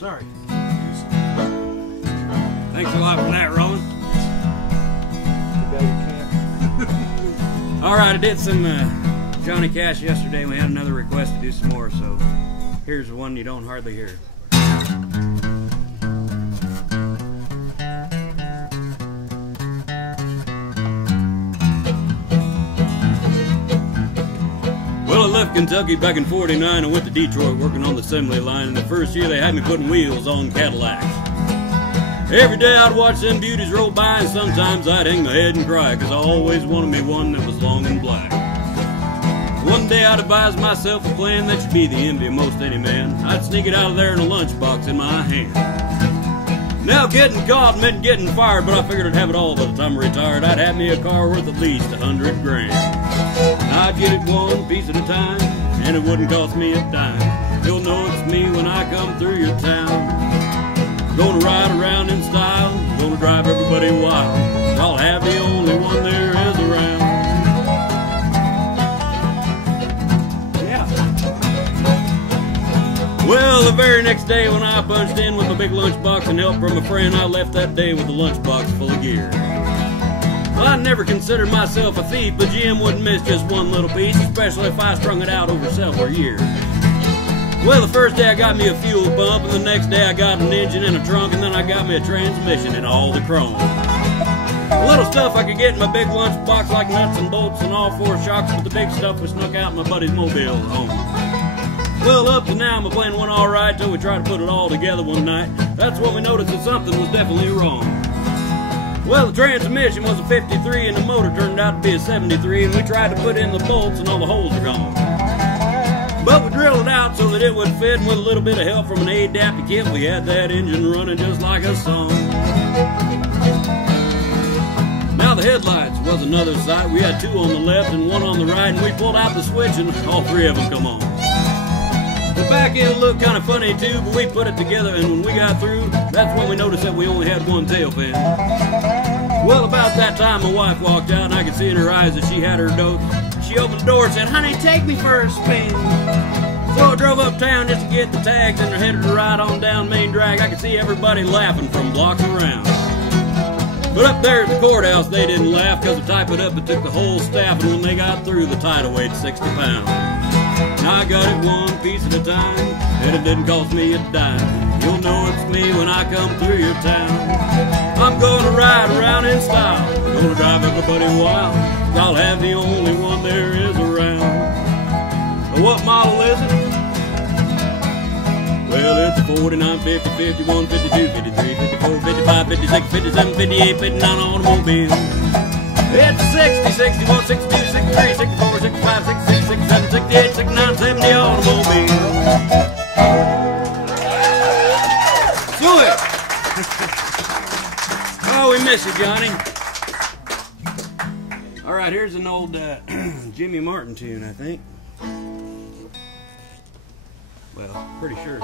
Sorry. Thanks a lot for that, Rollin. All right, I did some Johnny Cash yesterday, and we had another request to do some more, so here's one you don't hardly hear. Well, I left Kentucky back in '49 and went to Detroit working on the assembly line, and the first year they had me putting wheels on Cadillacs. Every day I'd watch them beauties roll by, and sometimes I'd hang my head and cry, cause I always wanted me one that was long and black. One day I devised myself a plan that should be the envy of most any man. I'd sneak it out of there in a lunchbox in my hand. Now getting caught meant getting fired, but I figured I'd have it all by the time I retired. I'd have me a car worth at least 100 grand. I'd get it one piece at a time, and it wouldn't cost me a dime. You'll know it's me when I come through your town. Gonna ride around in style, gonna drive everybody wild. I'll have the only one there is around. Yeah. Well, the very next day when I punched in with my big lunchbox and help from a friend, I left that day with a lunchbox full of gear. Well, I never considered myself a thief, but Jim wouldn't miss just one little piece, especially if I strung it out over several years. Well, the first day I got me a fuel pump, and the next day I got an engine and a trunk, and then I got me a transmission and all the chrome. A little stuff I could get in my big lunchbox like nuts and bolts and all four shocks, but the big stuff was snuck out in my buddy's mobile at home. Well, up to now my plan went all right till we tried to put it all together one night. That's when we noticed that something was definitely wrong. Well, the transmission was a 53 and the motor turned out to be a 73, and we tried to put in the bolts and all the holes are gone. But we drilled it out so that it would fit, and with a little bit of help from an ADAPT kit, we had that engine running just like a song. Now the headlights was another sight. We had two on the left and one on the right, and we pulled out the switch and all three of them come on. The back end looked kind of funny too, but we put it together, and when we got through, that's when we noticed that we only had one tail fin. Well, about that time my wife walked out, and I could see in her eyes that she had her doubts. She opened the door and said, "Honey, take me for a spin." So I drove uptown just to get the tags, and I headed to ride on down Main Drag. I could see everybody laughing from blocks around. But up there at the courthouse, they didn't laugh, because to type it up, it took the whole staff, and when they got through, the title weighed 60 pounds. Now I got it one piece at a time, and it didn't cost me a dime. You'll know it's me when I come through your town. I'm gonna ride around in style, gonna drive everybody wild. I'll have the only one there is around. What model is it? Well, it's a 49, 50, 51, 52, 53, 54, 55, 56, 57, 58, 59 automobile. It's a 60, 61, 62, 63, 64, 65, 66, 67, 68, 69, 70 automobile. Do it! Oh, we miss you, Johnny. All right, here's an old Jimmy Martin tune, I think. Well, pretty sure.